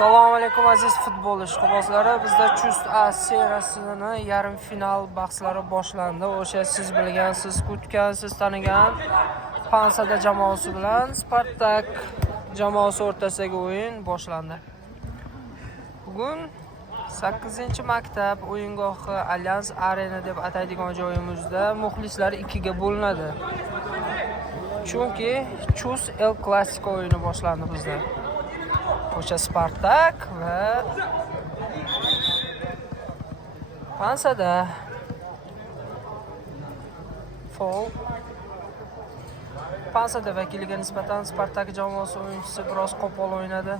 Assalomu alaykum aziz futbol ishqibozlari. Bizda Chust A seriyasining yarim final bahslari boshlandi. O'sha siz bilgan, siz kutgan, siz tanigan Pansada jamoasi bilan Spartak jamoasi o'rtasidagi o'yin boshlandi. Bugun 8-maktab o'yingohi Allianz Arena deb ataydigan joyimizda muxlislar ikkiga bo'linadi. Chunki Chust El Clasico o'yini boshlandi bizda. O'sha Spartak va Pansada foul. Pansada vakiliga nisbatan Spartak jamoasi o'yinchisi biroz qo'pol o'ynadi.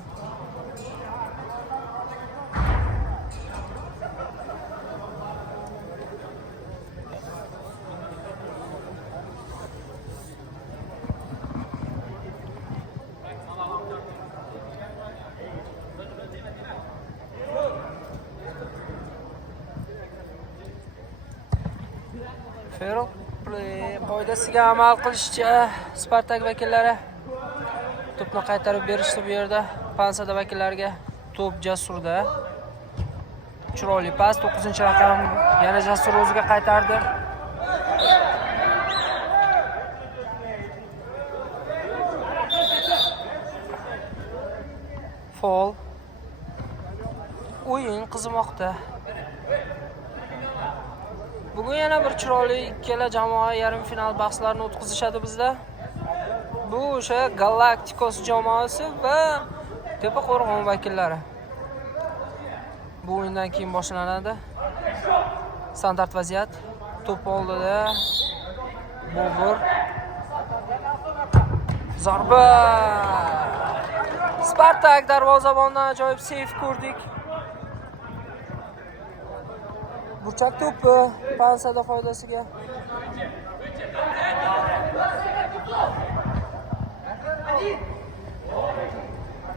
Fair play qoidasiga amal qilishcha Spartak vakillari to'pni qaytarib berishdi bu yerda. Pansada vakillariga to'p Jasurda. Chiroyli pas, 9-raqam yana Jasur o'ziga qaytardi. Foul. O'yin qizimoqda. Bugun yana bir chiroyli ikkala jamoa yarim final bahslarini o'tkazishadi bizda. Bu o'sha Galacticos jamoasi va Tepaqo'rg'on vakillari. Bu o'yindan keyin boshlanadi. Standart vaziyat. To'p oldida Bobur. Zarba. Spartak darvozabondan ajoyib seyf ko'rdik. Burchak to'pi Pansada foydasiga.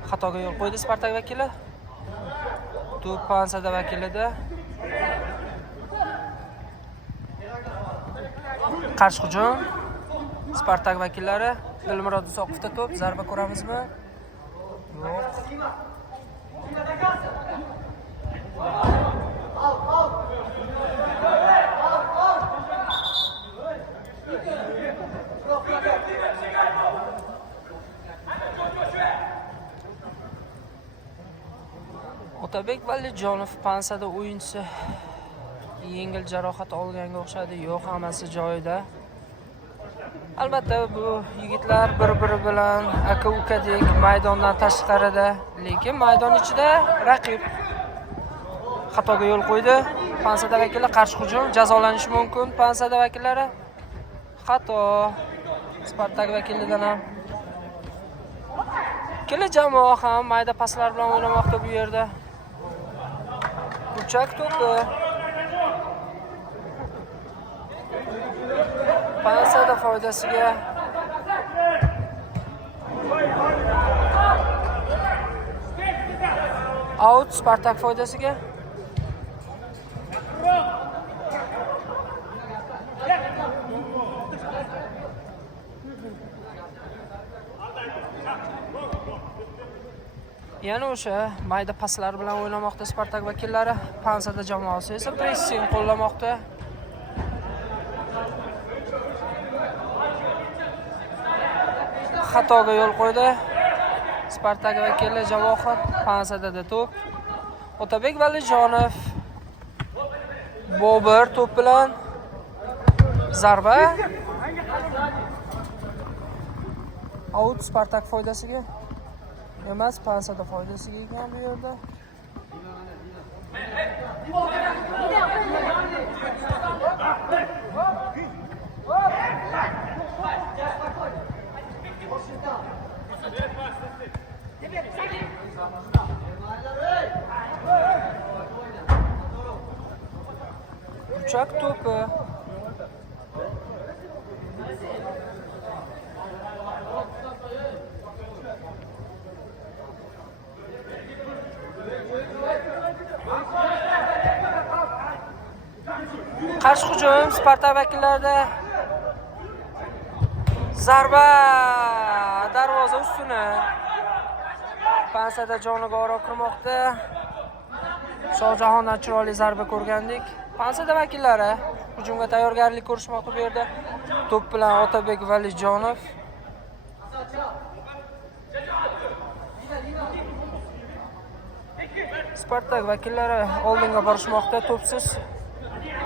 Xatoga yo'l qo'ydi Spartak vakili. To'p Pansada vakilida. Qarshi hujum. Spartak vakillari. Dilmurod Usoqovda to'p. Zarba ko'ramizmi? Yo'q. Otabek Valijonov Pansada o'yinchisi yengil jarohat olganga o'xshadi. Yo'q, hammasi joyida. Albatta bu yigitlar bir-biri bilan aka-ukadek maydondan tashqarida, lekin maydon ichida raqib xatoga yo'l qo'ydi. Pansada vakili qarshi hujum jazolanishi mumkin. Pansada vakillari xato. Spartak vakilidan ham. Ikkala jamoa ham mayda paslar bilan o'ynamoqda bu yerda. Burchak to'pi. Pansada foydasiga. Out Spartak foydasiga. Yana o'sha mayda paslar bilan o'ynamoqda Spartak vakillari. Pansada jamoasi esa pressing qo'llamoqda. Xatoga yo'l qo'ydi Spartak vakili Javohir. Pansada to'p. Otabek Valijonov. Bobur to'p bilan zarba. Out Spartak foydasiga. Emas, Pansada foydasiga ekan bu yerda. Burchak to'pi. Qarshi hujum Spartak vakillarida. Zarba darvoza ustuni. Pansada joniga oro kirmoqda. Shohjahondan chiroyli zarba ko'rgandik. Pansada vakillari hujumga tayyorgarlik ko'rishmoqda bu yerda. To'p bilan Otabek Valijonov. Spartak vakillari oldinga borishmoqda, to'psiz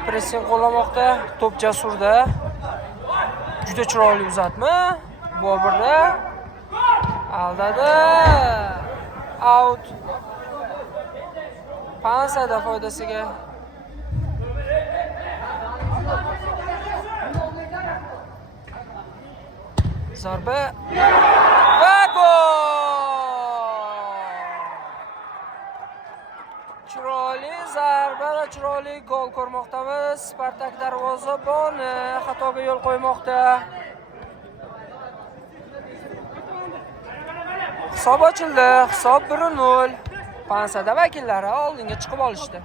pressing qo'llamoqda. To'p Jasurda. Juda chiroyli uzatma. Bobirda aldadi. Out. Pansada foydasiga. Zarba va gol! Chiroyli zarba va chiroyli gol ko'rmoqdamiz. Spartak darvozaboni xatoga yo'l qo'ymoqda. Hisob ochildi. Hisob 1-0. Pansada vakillari oldinga chiqib olishdi.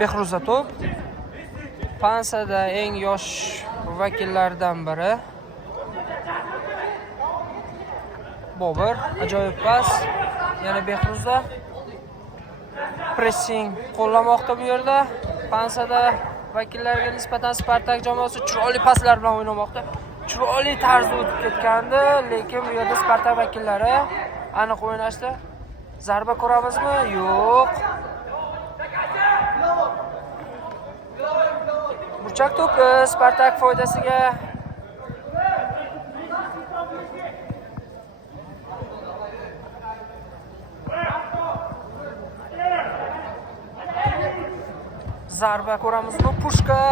Behruza to'p. Pansada eng yosh vakillardan biri. Bobir, ajoyib pas. Yana Behruza. Pressing qo'llamoqda bu yerda. Pansada vakillariga nisbatan Spartak jamoasi chiroyli paslar bilan o'ynamoqda. Chiroyli tarzda o'tib ketgandi, lekin bu yerda Spartak vakillari aniq o'ynashdi. Zarba ko'ramizmi? Yo'q. Burchak to'pi Spartak foydasiga. Zarba ko'ramizmi? Pushka.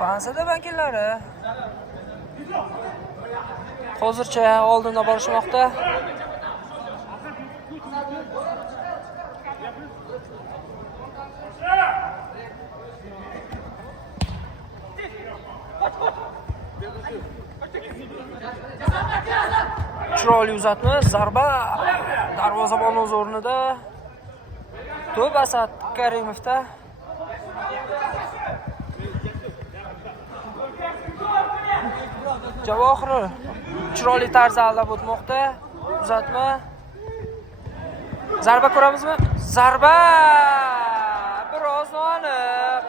Pansada vakillari hozircha oldinda borishmoqda. Chiroyli uzatma, zarba darvozabon o'z o'rnida. To'p Asad Karimovda. Javohir chiroyli tarzda aldab o'tmoqda. Uzatma. Zarba ko'ramizmi? Zarba! Biroz aniq.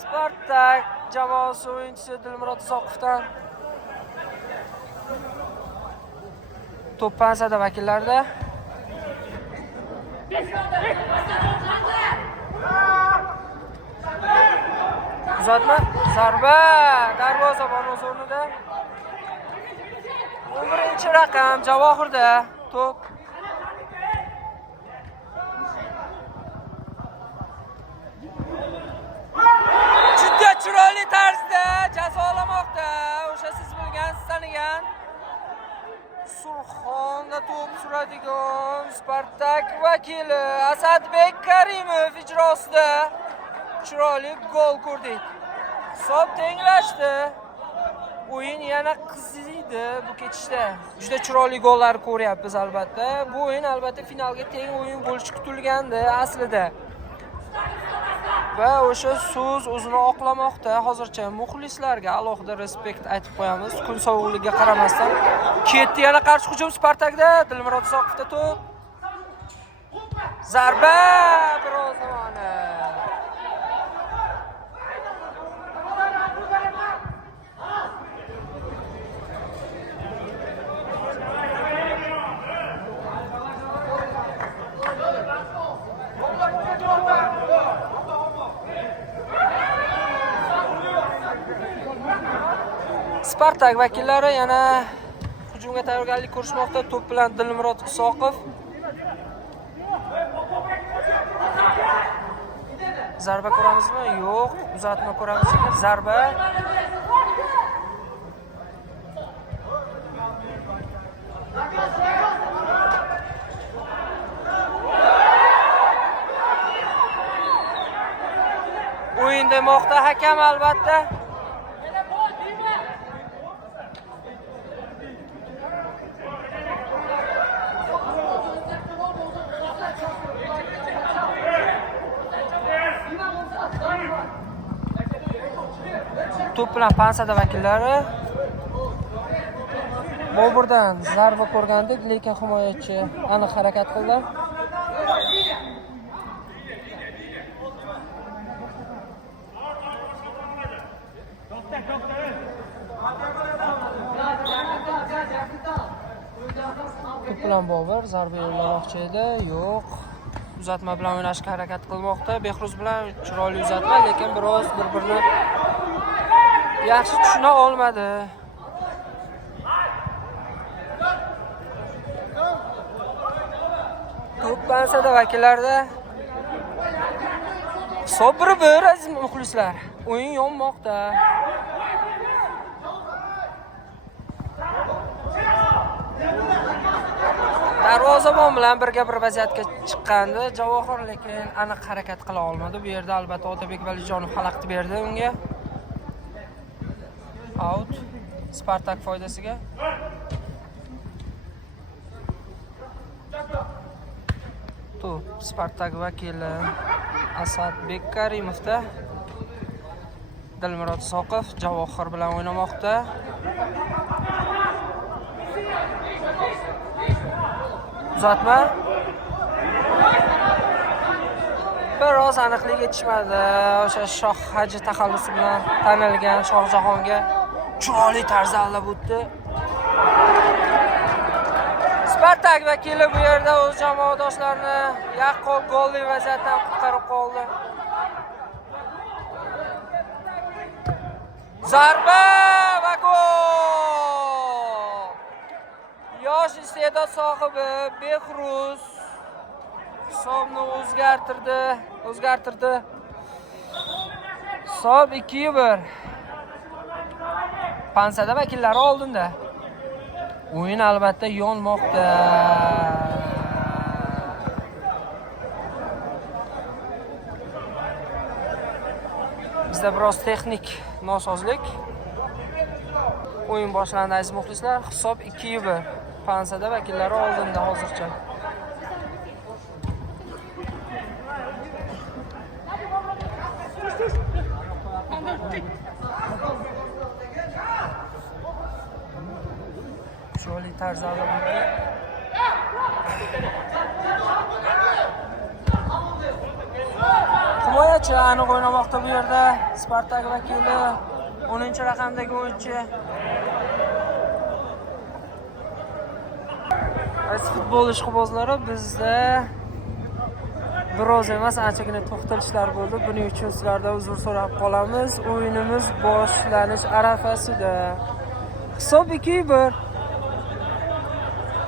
Spartak jamoasi o'yinchisi Dilmurod Uzoqovdan. To'p Pansada vakillarida. Uzatma, zarba, darvozabon o'z o'rnida. 11-raqam Javohirda to'p. Juda chiroyli tarzda jazolamoqda. O'sha siz bilgansiz, tanigan Surxonda to'p suradigan Spartak vakili Asadbek Karimov ijrosida chiroyli gol ko'rdik. Hisob tenglashdi. O'yin yana qiziydi bu ketishda. Juda chiroyli gollar ko'ryapmiz albatta. Bu o'yin albatta finalga teng o'yin bo'lishi kutilgandi aslida. Va o'sha so'z o'zini oqlamoqda. Hozircha muxlislarga alohida respekt aytib qo'yamiz. Kun sovuqligiga qaramasdan ketdi yana qarshi hujum Spartakda. Dilmurod Uzoqovda to'p. Zarba biroz zamoni. Spartak vakillari yana hujumga tayyorgarlik ko'rishmoqda. To'p bilan Dilmurod Uzoqov. Zarba ko'ramizmi? Yo'q. Uzatma ko'ramizmi? Zarba. O'yin demoqda hakam albatta. To'p bilan Pansada vakillari. Boburdan zarba ko'rgandik, lekin himoyachi aniq harakat qildi. To'p bilan Bobur zarba yo'llamoqchi edi, yo'q. Uzatma bilan o'ynashga harakat qilmoqda. Behruz bilan chiroyli uzatma, lekin biroz bir-birini yaxshi tushuna olmadi. To'p Pansada vakillarida. Hisob 1-1 aziz muxlislar. O'yin yonmoqda. Darvozabon bilan birga bir vaziyatga chiqqandi. Javohir lekin aniq harakat qila olmadi. Bu yerda albatta Otabek Valijonov xalaqit berdi unga. Out. Spartak foydasiga. To'p Spartak vakili Asadbek Karimovda. Dilmurod Soqov Javohir bilan o'ynamoqda. Uzatma. Biroz aniqlik yetishmadi. O'sha Shoh Haji taxallusi bilan tanilgan Shohjahonga chiroyli tarzda aldab o'tdi. Spartak vakili bu yerda o'z jamoadoshlarini yaqqol golli vaziyatdan qutqarib qoldi. Zarba va gol! Yosh iste'dod sohibi Behruz hisobni o'zgartirdi. Hisob 2-1. Pansada vakillari oldinda. O'yin albatta yonmoqda. Bizda biroz texnik nosozlik. O'yin boshlandi aziz muxlislar. Hisob 2-1. Pansada vakillari oldinda hozircha. Chiroyli tarzda himoyachi aniq o'ynamoqda bu yerda. Spartak vakili 10-raqamdagi o'yinchi. Futbol ishqibozlari bizda biroz emas, anchagina to'xtalishlar bo'ldi. Buning uchun sizlardan uzr so'rab qolamiz. O'yinimiz boshlanish arafasida. Hisob 2-1.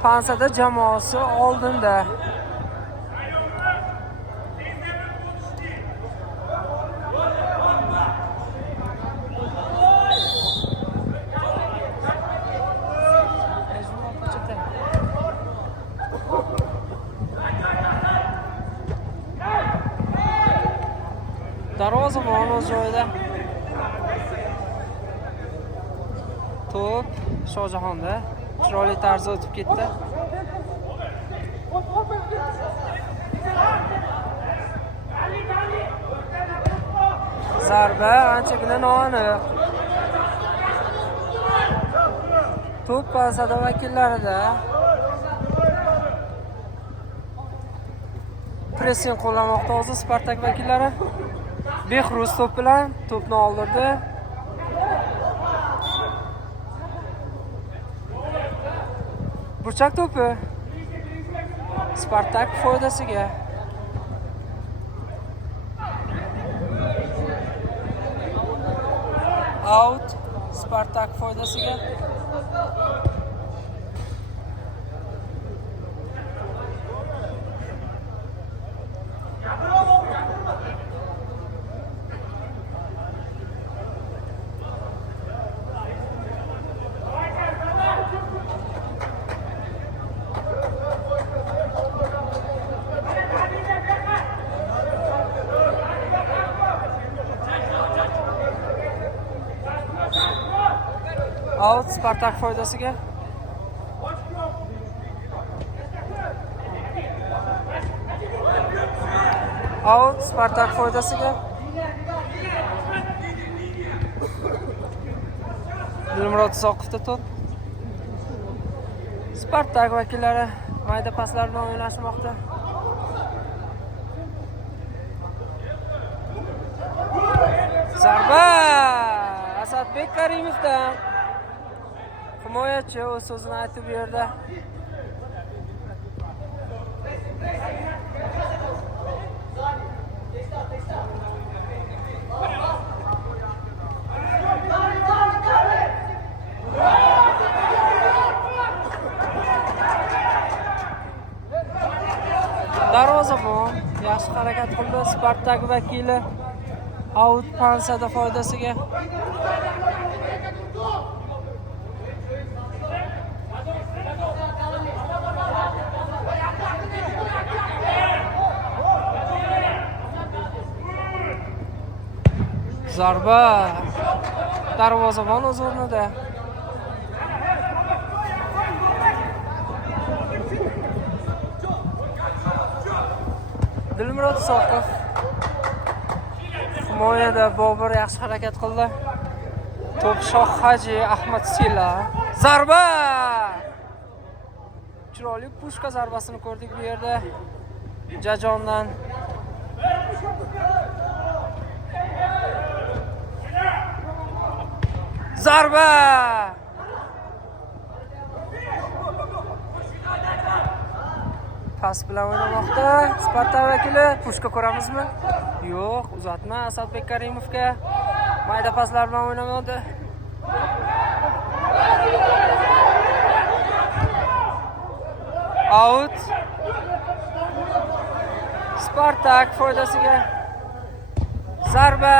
Pansada jamoasi oldinda. Darvozabon o'z joyida. To'p Shohjahonda chiroyli tarzda o'tib ketdi. Zarba anchagina noaniq. To'p Pansada vakillarida. Pressing qo'llamoqda hozir Spartak vakillari. Behruz to'p bilan to'pni oldirdi. Burchak to'pi Spartak foydasiga. Out Spartak foydasiga. Out Spartak foydasiga. Out Spartak foydasiga. Dilmurod Isoqovda to'p. Spartak vakillari mayda paslar bilan o'ynashmoqda. Zarba Asadbek Karimovdan. Himoyachi o'z so'zini aytib berdi. Darvozabon yaxshi harakat qildi. Spartak vakili out pansada foydasiga. Zarba darvozabon o'z o'rnida. Dilmurod Isoqov himoyada Bobur yaxshi harakat qildi. To'p Shoh Haji Ahmad Sila. Zarba! Chiroyli pushka zarbasini ko'rdik bu yerda. Jajondan. Zarba! Pas bilan o'ynamoqda. Spartak vakili pushka ko'ramizmi? Yo'q, uzatma Asadbek Karimovga. Mayda paslar bilan o'ynamadi. Out. Spartak foydasiga. Zarba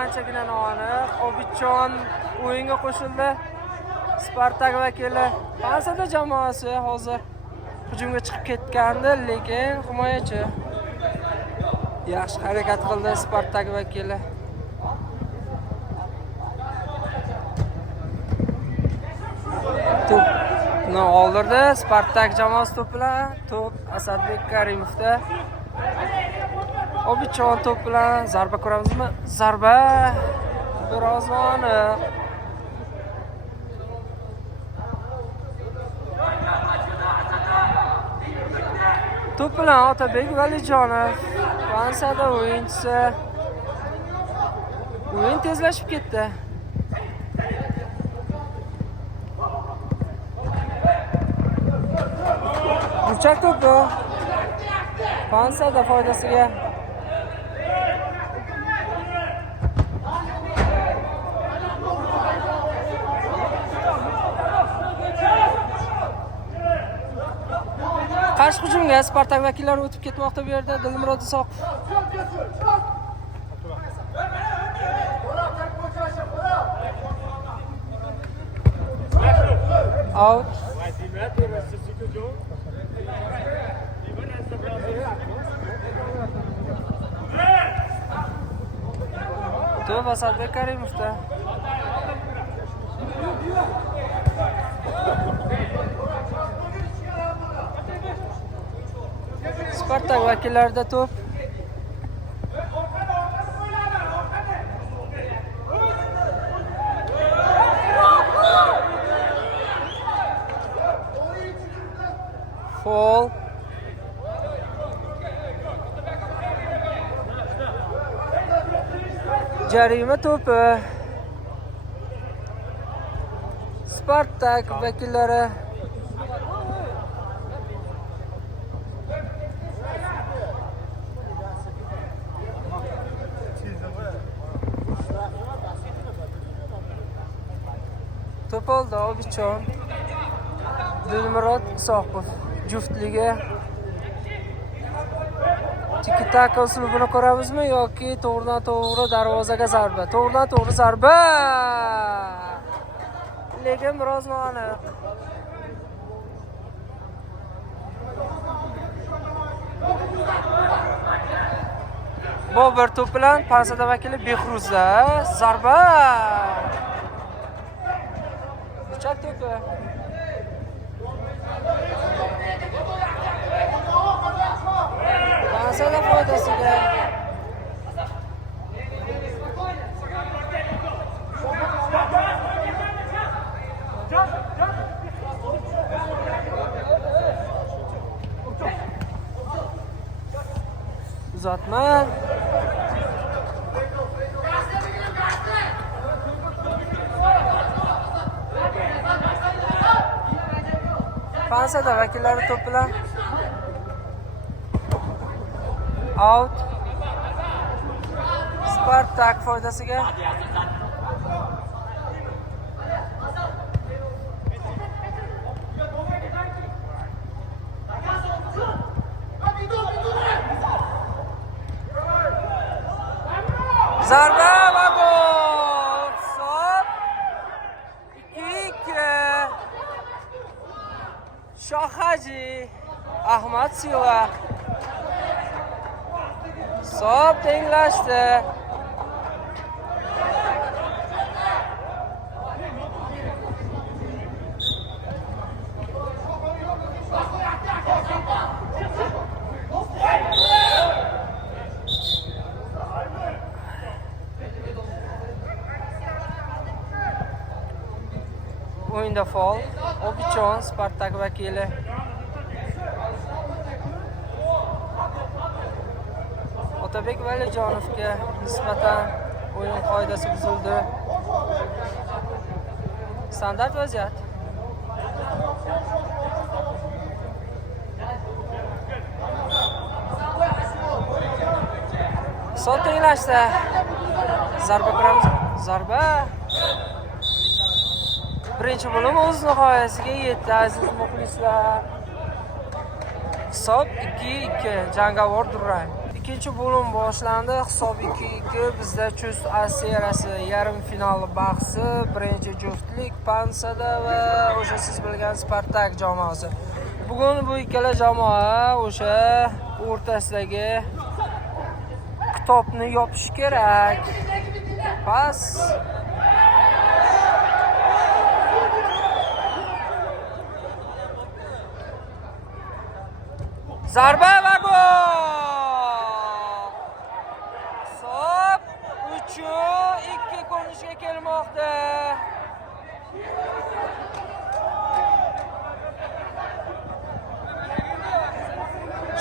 anchagina noaniq. Obidjon o'yinga qo'shildi. Spartak vakili Pansada jamoasi hozir hujumga chiqib ketgandi, lekin himoyachi yaxshi harakat qildi. Spartak vakili to'pni oldirdi. Spartak jamoasi to'p bilan. To'p Asadbek Karimovda. Obidjon to'p bilan zarba ko'ramizmi? Zarba biroz aniq. To'p bilan Otabek Valijonov, Pansada o'yinchisi. O'yin tezlashib ketdi. Burchak to'pi Pansada foydasiga. Qarshi hujumga Spartak vakillari o'tib ketmoqda bu yerda. Dilmurod Isoqov. Out. To'p Asadbek Karimovda. Spartak vakillarida to'p. Foul. Jarima to'pi. Spartak vakillari to'p oldi. Obidjon Dilmurod Isoqov juftligi. Tiki-taka uslubini ko'ramizmi yoki to'g'ridan-to'g'ri darvozaga zarba? To'g'ridan-to'g'ri zarba. Lekin biroz noaniq. Bobur to'p bilan Pansada vakili Behruzda. Zarba. Burchak to'pi. Pansada foydasiga. uzatma. Pansada vakillari to'p bilan out. Spartak foydasiga. Zarba va gol. Hisob 2-2. Shohaji Ahmad Silva. Hisob tenglashdi. O'yinda faol. Obichon Spartak vakili. Otabek Valijonovga nisbatan o'yin qoidasi buzildi. Standart vaziyat. Hisob tenglashdi. Zarba ko'ramiz. Zarba. Birinchi bo'lim o'z nihoyasiga yetdi aziz muxlislar. Hisob 2-2 jangovar durang. Ikkinchi bo'lim boshlandi. Hisob 2-2. Bizda Chust A seriyasi yarim final bahsi. Birinchi juftlik Pansada va o'sha siz bilgan Spartak jamoasi. Bugun bu ikkala jamoa o'sha o'rtasidagi kitobni yopish kerak. Pas zarba va gol. Hisob 3-2 ko'rinishga kelmoqda.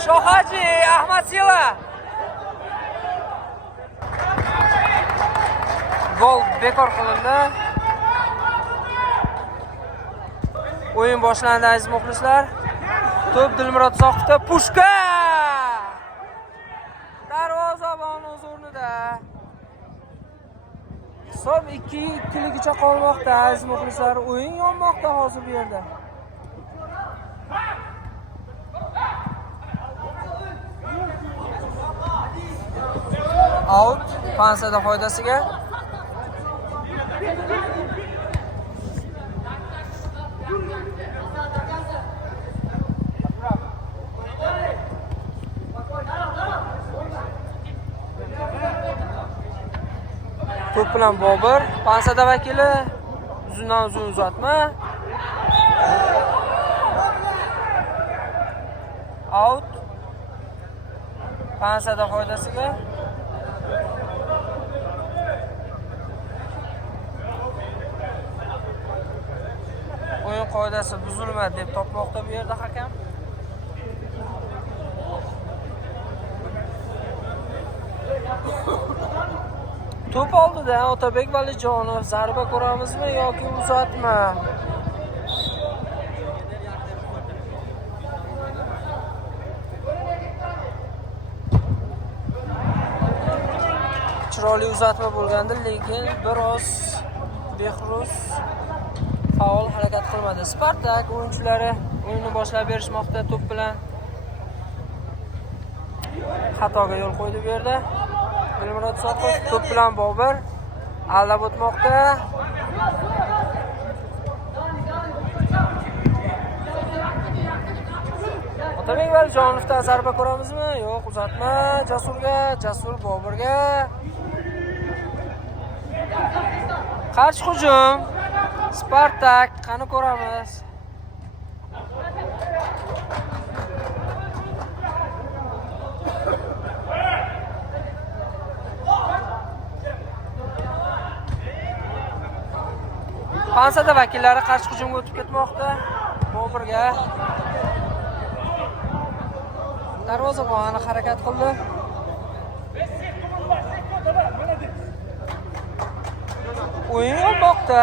Shohaji Ahmad Silva. Gol bekor qilindi. O'yin boshlandi aziz muxlislar. To'p Dilmurod Zoqovda. Pushka! Darvozabon o'z o'rnida. Hisob 2-2ligicha qolmoqda aziz muxlislar. O'yin yonmoqda hozir bu yerda. Out. Pansada foydasiga. To'p bilan Bobur, Pansada vakili uzundan uzun uzatma. Out. Pansada foydasiga. O'yin qoidasi buzilmadi deb topmoqda bu yerda hakam. To'p oldida Otabek Valijonov. Zarba ko'ramizmi yoki uzatma? Chiroyli uzatma bo'lgandi, lekin biroz Behruz faol harakat qilmadi. Spartak o'yinchilari o'yinni boshlab berishmoqda to'p bilan. Xatoga yo'l qo'ydi bu yerda. Dilmurod Zoqov to'p bilan Bobur aldab o'tmoqda. Otabek Valijonovdan zarba ko'ramizmi? Yo'q, uzatma Jasurga, Jasur Boburga. Qarshi hujum. Spartak qani ko'ramiz. Pansada vakillari qarshi hujumga o'tib ketmoqda. Boburga. Darvozabon harakat qildi. o'yin olmoqda.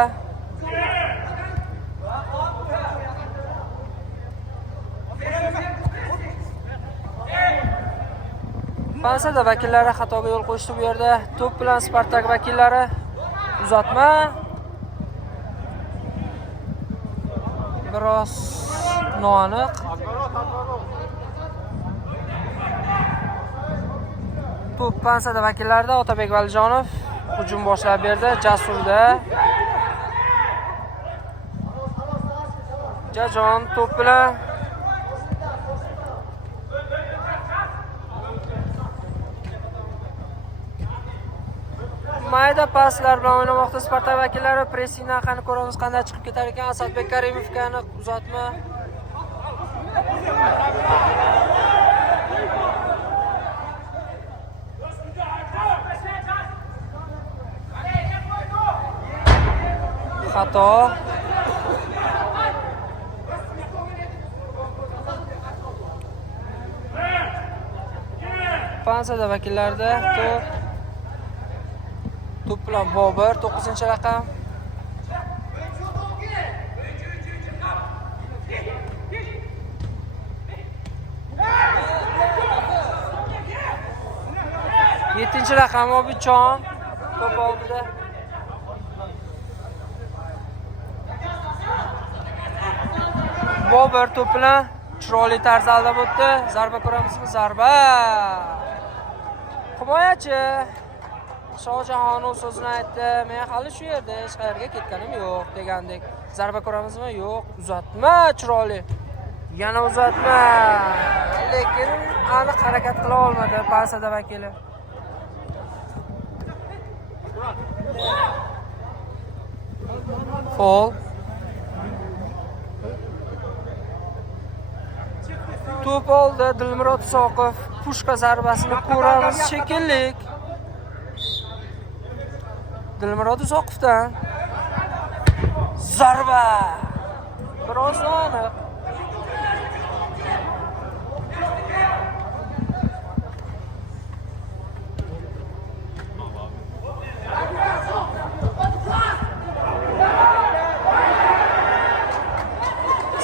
Fransiyada vakillari xatoga yo'l qo'yishdi bu yerda. To'p bilan Spartak vakillari uzatma. Biroz noaniq. To'p Fransiyada vakillarida Otabek Valijonov hujum boshlab berdi. Jasurda. Jajon to'p bilan mayda paslar bilan o'ynamoqda Spartak vakillari. Pressingni qani ko'ramiz qanday chiqib ketar ekan. Asadbek Karimovga aniq uzatma. Xato. Fransiyada vakillarida to'p bilan Bobur 9-raqam. Yettinchi raqam Obidjon to'p oldida. Bobur to'p bilan chiroyli tarzda aldab o'tdi. Zarba ko'ramizmi? Zarba. Himoyachi Shohjahon o'z so'zini aytdi. Men hali shu yerda hech qayerga ketganim yo'q degandek. Zarba ko'ramizmi? Yo'q. Uzatma chiroyli. Yana uzatma. Lekin aniq harakat qila olmadi Fransiyada vakili. Foul. To'p oldi Dilmurod Isoqov. Pushka zarbasini ko'ramiz shekilli. Dilmurod Isoqovdan zarba. Biroz aniq.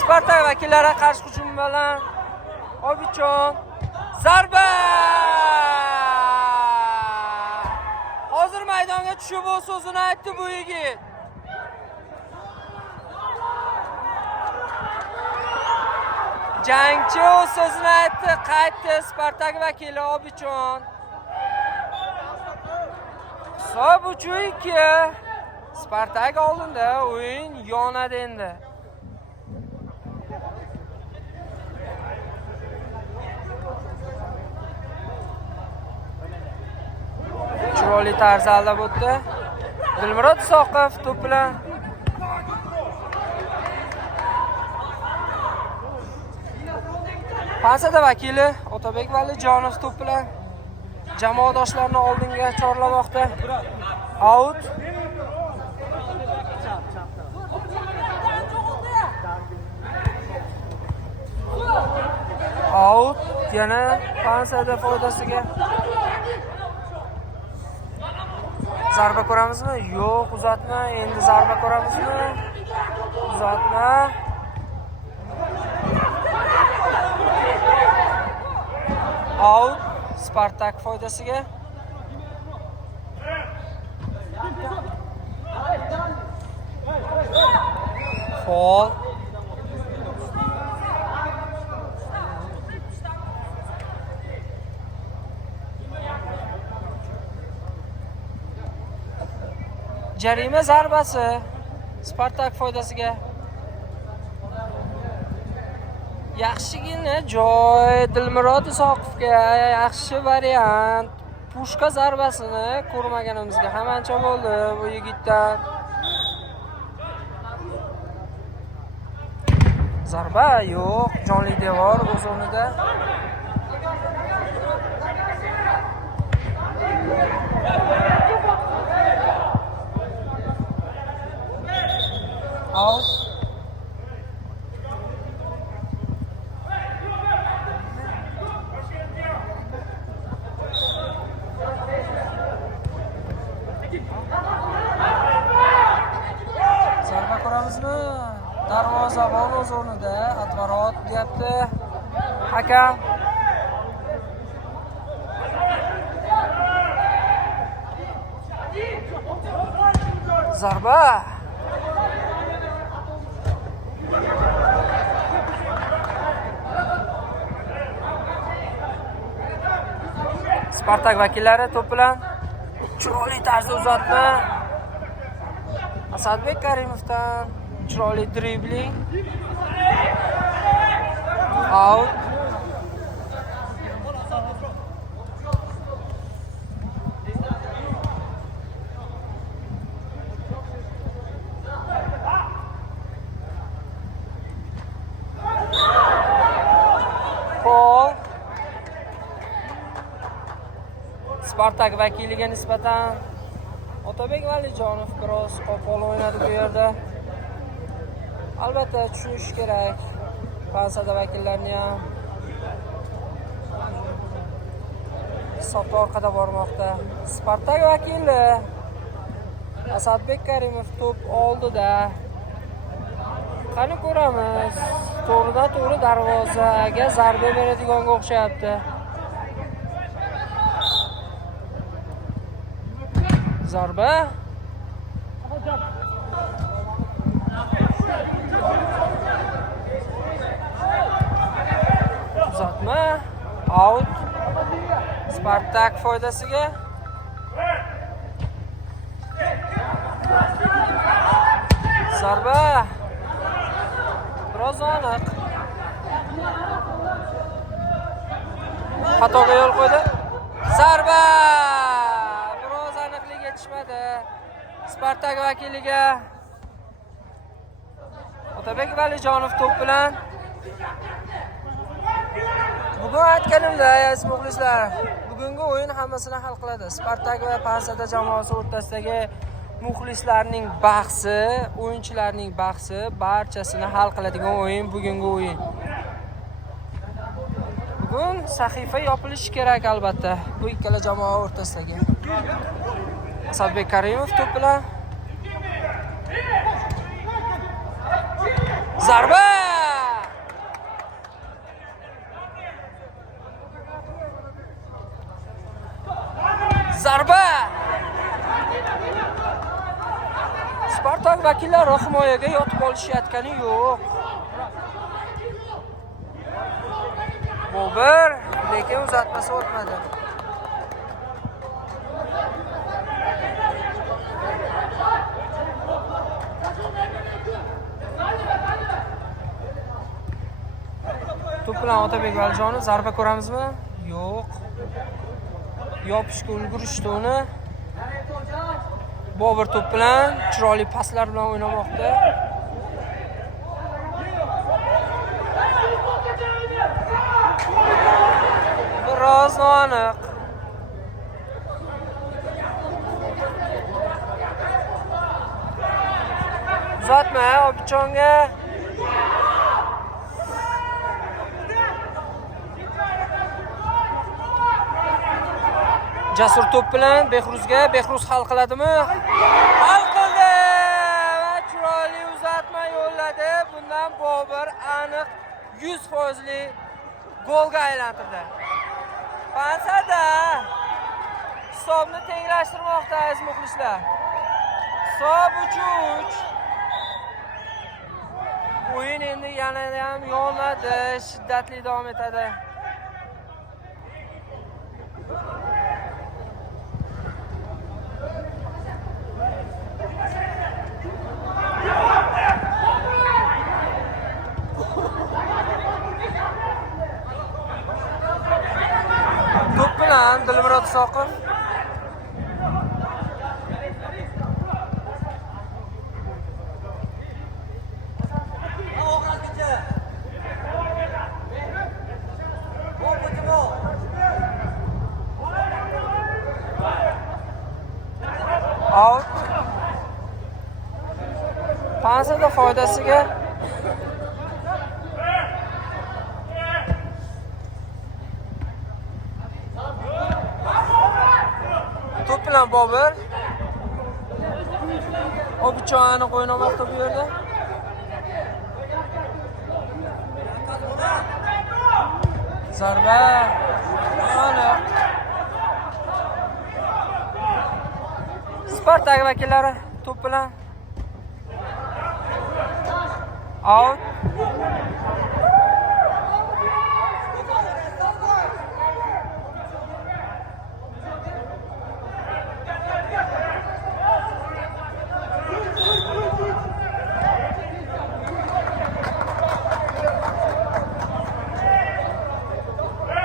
Spartak vakillari qarshi hujum bilan Obidjon zarba. Hozir maydonga tushib o'z so'zini aytdi bu yigit. Jangchi o'z so'zini aytdi, qaytdi Spartak vakili Obidjon. Hisob 3-2. Spartak oldinda, o'yin yonadi endi. Chiroyli tarzda aldab o'tdi. Dilmurod Isoqov to'p bilan Fransiyada vakili Otabek Valijonov to'p bilan jamoadoshlarini oldinga chorlamoqda. Out. Out. Yana Fransiyada foydasiga. Zarba ko'ramizmi? Yo'q, uzatma. Endi zarba ko'ramizmi? Uzatma. Out. Spartak foydasiga. Foul. Jarima zarbasi Spartak foydasiga. Yaxshigina joy Dilmurod Isoqovga, yaxshi variant. Pushka zarbasini ko'rmaganimizga ham ancha bo'ldi bu yigitdan. Zarba yo'q, jonli devor o'z o'rnida. Out. Darvozabon o'z o'rnida atvorot deyapti. Hakam zarba. Spartak vakillari to'p bilan chiroyli tarzda uzatma. Asadbek Karimovdan chiroyli dribling. Out. Spartak vakiliga nisbatan Otabek Valijonov cross qo'pol o'ynadi bu yerda. Albatta tushunish kerak. Fransiyada vakillarni ham hisobda orqada bormoqda. Spartak vakili Asadbek Karimov to'p oldida. Qani ko'ramiz. To'g'ridan-to'g'ri darvozaga zarba beradiganga o'xshayapti. Zarba. Uzatma. Out. Spartak foydasiga. Zarba. Biroz aniq. Xatoga yo'l qo'ydi. Zarba. Spartak vakiliga Otabek Valijonov to'p bilan. Bugun aytganimda, aziz muxlislar, bugungi o'yin hammasini hal qiladi. Spartak va Pansada jamoasi o'rtasidagi muxlislarning bahsi, o'yinchilarning bahsi barchasini hal qiladigan o'yin bugungi o'yin. Bugun sahifa yopilishi kerak albatta bu ikkala jamoa o'rtasidagi. Asadbek Karimov to'p bilan. Zarba! Zarba! Spartak vakillari himoyaga yotib olishayotgani yo'q. Bobur, lekin uzatmasi o'tmadi. To'p bilan Otabek Valijonov zarba ko'ramizmi? Yo'q. Yopishga ulgurishdi uni. Bobur to'p bilan chiroyli paslar bilan o'ynamoqda. Biroz noaniq. Uzatma Obidjonga. Jasur to'p bilan Behruzga. Behruz hal qiladimi? Hal qildi va chiroyli uzatma yo'lladi. Bundan Bobur aniq 100% golga aylantirdi. Pansada hisobni tenglashtirmoqda aziz muxlislar. Hisob 3-3. O'yin endi yana ham yonadi, shiddatli davom etadi. Dilmurod Soqov. Out. Pansada foydasiga bilan Bobur. Obidjon aniq o'ynamoqda bu yerda. Zarba. Mana. Spartak vakillari to'p bilan out.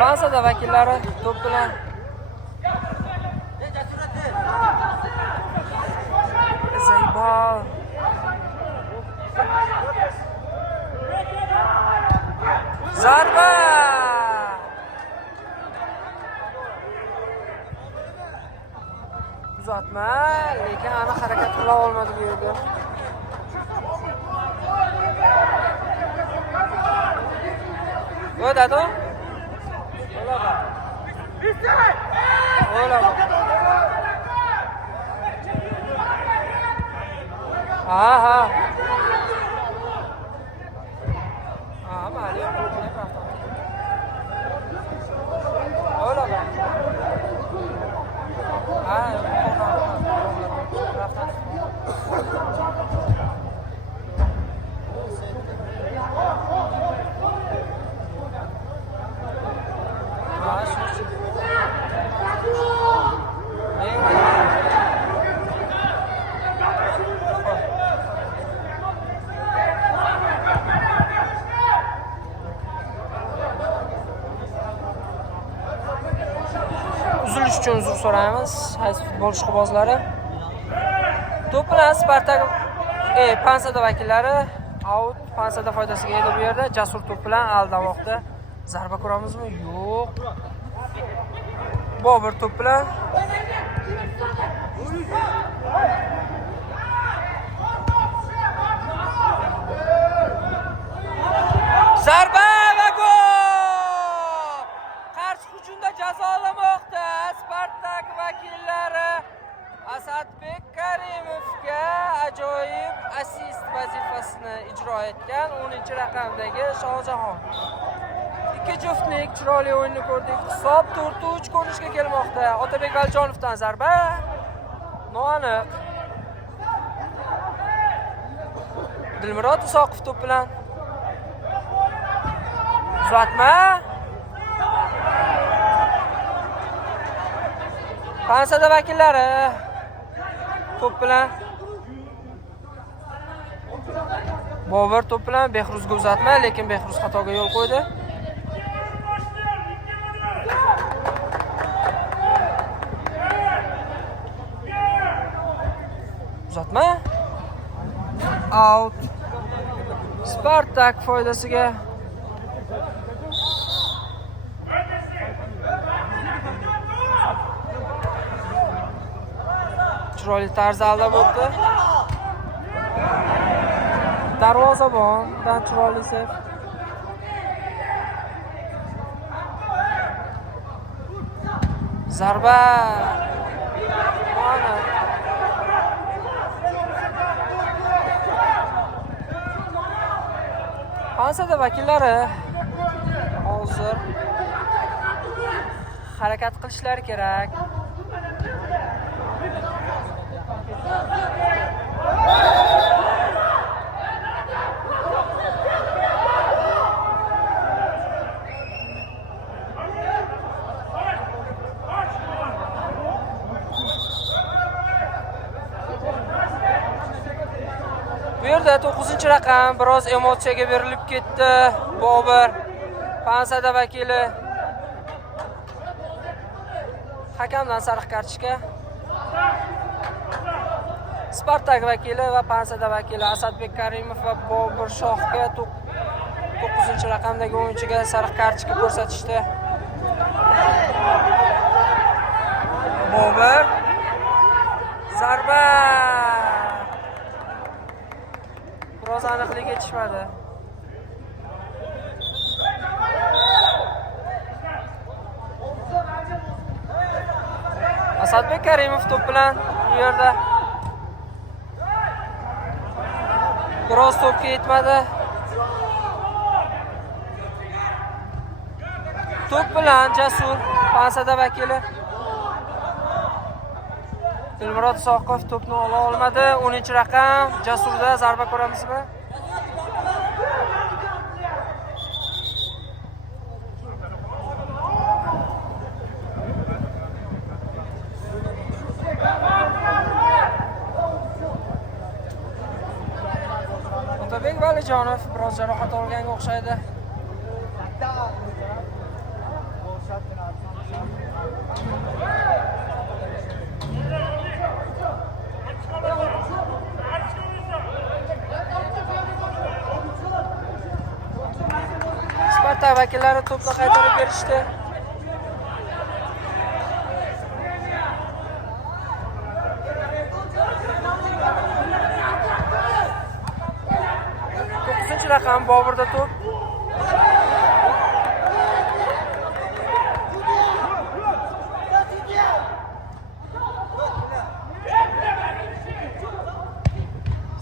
Pansada vakillari to'p bilan Zaybo. Zarba. Uzatma, lekin aniq harakat qila olmadi bu yerda. O'tadi. Hola. Aha. Vale. Hola. Uzilish uchun uzr so'raymiz. Hayz futbol ishqibozlari. To'p bilan Spartak Pansada vakillari out. Pansada foydasiga edi bu yerda. Jasur to'p bilan aldamoqda. Zarba ko'ramizmi? Yo'q. Bobur to'p bilan zarba va gol! Qarshi hujumda jazo olamoqda Spartak vakillari. Asadbek Karimovga ajoyib assist vazifasini ijro etgan 10-raqamdagi Shohjahon. Ikki juftlik chiroyli o'yinni ko'rdik. Hisob 4-3 ko'rinishga kelmoqda. Otabek Valjonovdan zarba. Noaniq. Dilmurod Isoqov to'p bilan uzatma. Pansada vakillari to'p bilan Bobur to'p bilan Behruzga uzatma, lekin Behruz xatoga yo'l qo'ydi. Uzatma. Out. Spartak foydasiga. Chiroyli tarzda aldab o'tdi. Darvozabondan chiroyli sev. Zarba. Mana. Pansada vakillari hozir harakat qilishlari kerak. Bu yerda 9-raqam biroz emotsiyaga berilib ketdi. Bobur Pansada vakili hakamdan sariq kartochka. Spartak vakili va Pansada vakili Asadbek Karimov va Bobur Shohga 9-raqamdagi o'yinchiga sariq kartochka ko'rsatishdi. Bobur zarba. Biroz aniqlik yetishmadi. Asadbek Karimov to'p bilan bu yerda biroz to'pga yetmadi. To'p bilan Jasur Pansada vakili. Dilmurod Soqov to'pni ola olmadi. 10-raqam Jasurda zarba ko'ramizmi? Otabek Valijonov biroz jarohat olganga o'xshaydi. Spartak vakillari to'pni qaytarib berishdi. Raqam Boburda to'p.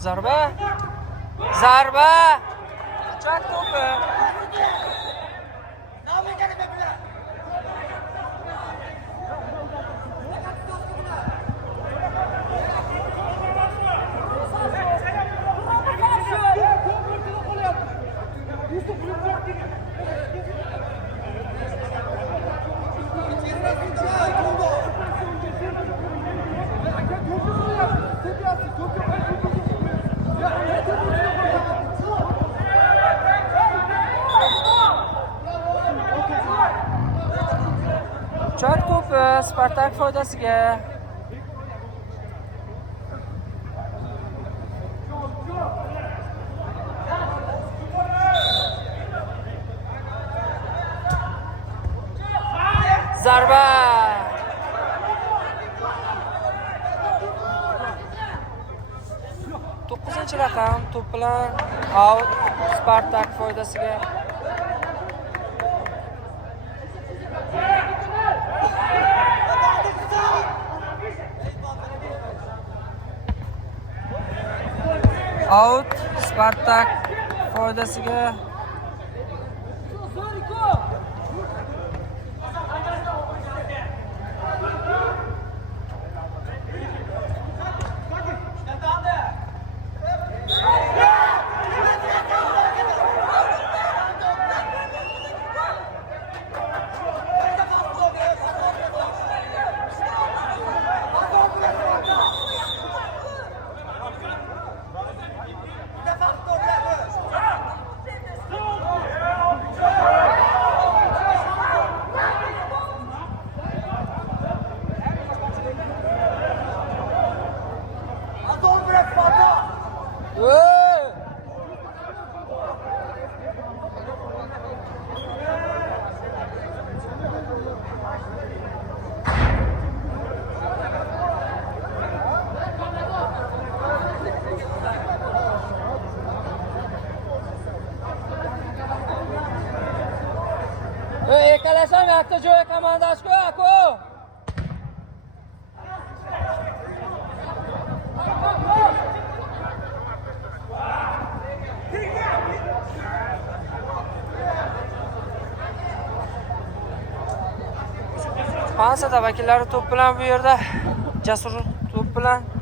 Zarba. Chak to'pi. Chak to'pi Spartak foydasiga. Zarba. Raqam to'p bilan out Spartak foydasiga. Out Spartak foydasiga. Ekalasham yakta joy komandasiga ako. Pansada vakillari to'p bilan bu yerda Jasur to'p bilan